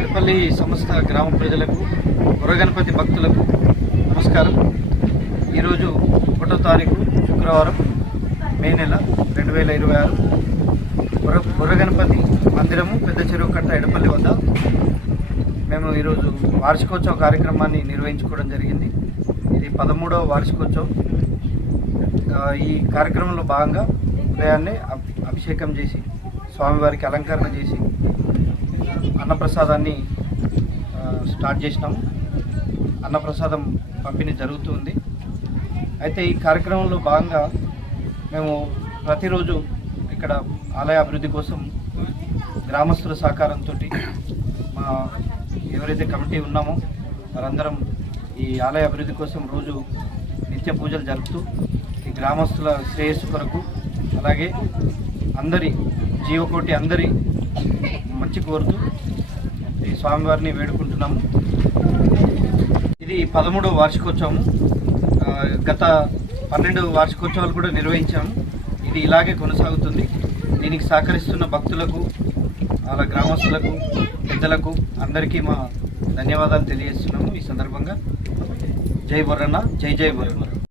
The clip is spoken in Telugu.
ఎడపల్లి సంస్థ గ్రామ ప్రజలకు వరగణపతి భక్తులకు నమస్కారం. ఈరోజు 1వ తారీఖు శుక్రవారం మే నెల 2026 వరగణపతి మందిరము పెద్ద చెరువు కట్ట ఎడపల్లి వద్ద మేము ఈరోజు వార్షికోత్సవ కార్యక్రమాన్ని నిర్వహించుకోవడం జరిగింది. ఇది 13వ వార్షికోత్సవం. ఈ కార్యక్రమంలో భాగంగా ఉదయాన్నే అభిషేకం చేసి స్వామివారికి అలంకరణ చేసి అన్నప్రసాదాన్ని స్టార్ట్ చేసినాము. అన్నప్రసాదం పంపిణీ జరుగుతుంది. అయితే ఈ కార్యక్రమంలో భాగంగా మేము ప్రతిరోజు ఇక్కడ ఆలయ అభివృద్ధి కోసం గ్రామస్తుల సహకారంతో మా ఎవరైతే కమిటీ ఉన్నామో వారందరం ఈ ఆలయ అభివృద్ధి కోసం రోజు నిత్య పూజలు జరుపుతూ ఈ గ్రామస్తుల శ్రేయస్సు కొరకు అలాగే అందరి జీవకోటి అందరి మంచి కోరుతూ ఈ స్వామివారిని వేడుకుంటున్నాము. ఇది 13వ వార్షికోత్సవం. గత 12 వార్షికోత్సవాలు కూడా నిర్వహించాము. ఇది ఇలాగే కొనసాగుతుంది. దీనికి సహకరిస్తున్న భక్తులకు వాళ్ళ గ్రామస్తులకు పెద్దలకు అందరికీ మా ధన్యవాదాలు తెలియజేస్తున్నాము. ఈ సందర్భంగా జై బొర్రన్న, జై జై బొర్రన్న.